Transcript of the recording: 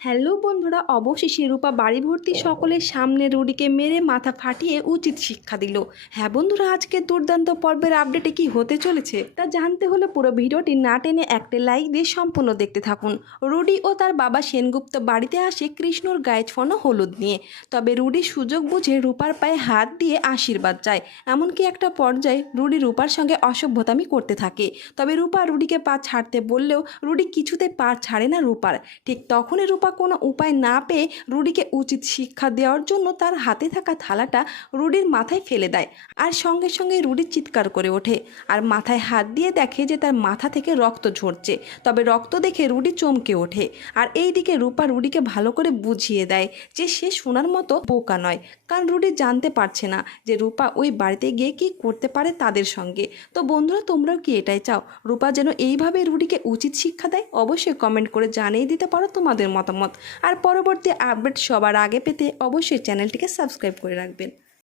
Hello বন্ধুরা, অবশেষে রূপা বাড়ি ভর্তি সকলের সামনে রুডিকে মেরে মাথা ফাটিয়ে উচিত শিক্ষা দিল। হ্যাঁ বন্ধুরা, আজকে দুর্দান্ত পর্বের আপডেটে কি হতে চলেছে তা জানতে হলে পুরো ভিডিওটি না টেনে একটা লাইক দিয়ে সম্পূর্ণ দেখতে থাকুন। রুডি ও তার বাবা সেনগুপ্ত বাড়িতে আসে কৃষ্ণর গায়ে ছোঁয়ানো হলুদ নিয়ে। তবে রুডি সুযোগ বুঝে রূপার পায়ে হাত দিয়ে আশীর্বাদ চায়। এমনকি একটা পর্যায়ে রুডি রূপার সঙ্গে অসভ্যতামি করতে থাকে। তবে রূপা রুডিকে পা ছাড়তে বললেও রুডি কিছুতে পা ছাড়ে না রূপার। ঠিক তখনই রূপা কোনো উপায় না পেয়ে রুডিকে উচিত শিক্ষা দেওয়ার জন্য তার হাতে থাকা থালাটা রুডির মাথায় ফেলে দেয়। আর সঙ্গে সঙ্গে রুডি চিৎকার করে ওঠে আর মাথায় হাত দিয়ে দেখে যে তার মাথা থেকে রক্ত ঝরছে। তবে রক্ত দেখে রুডি চমকে ওঠে। আর এইদিকে রূপা রুডিকে ভালো করে বুঝিয়ে দেয় যে সে শোনার মতো বোকা নয়, কারণ রুডি জানতে পারছে না যে রূপা ওই বাড়িতে গিয়ে কি করতে পারে তাদের সঙ্গে। তো বন্ধুরা, তোমরাও কি এটাই চাও রূপা যেন এইভাবে রুডিকে উচিত শিক্ষা দেয়? অবশ্যই কমেন্ট করে জানিয়ে দিতে পারো তোমাদের মতামত। আর পরবর্তী আপডেট সবার আগে পেতে অবশ্যই চ্যানেলটিকে সাবস্ক্রাইব করে রাখবেন।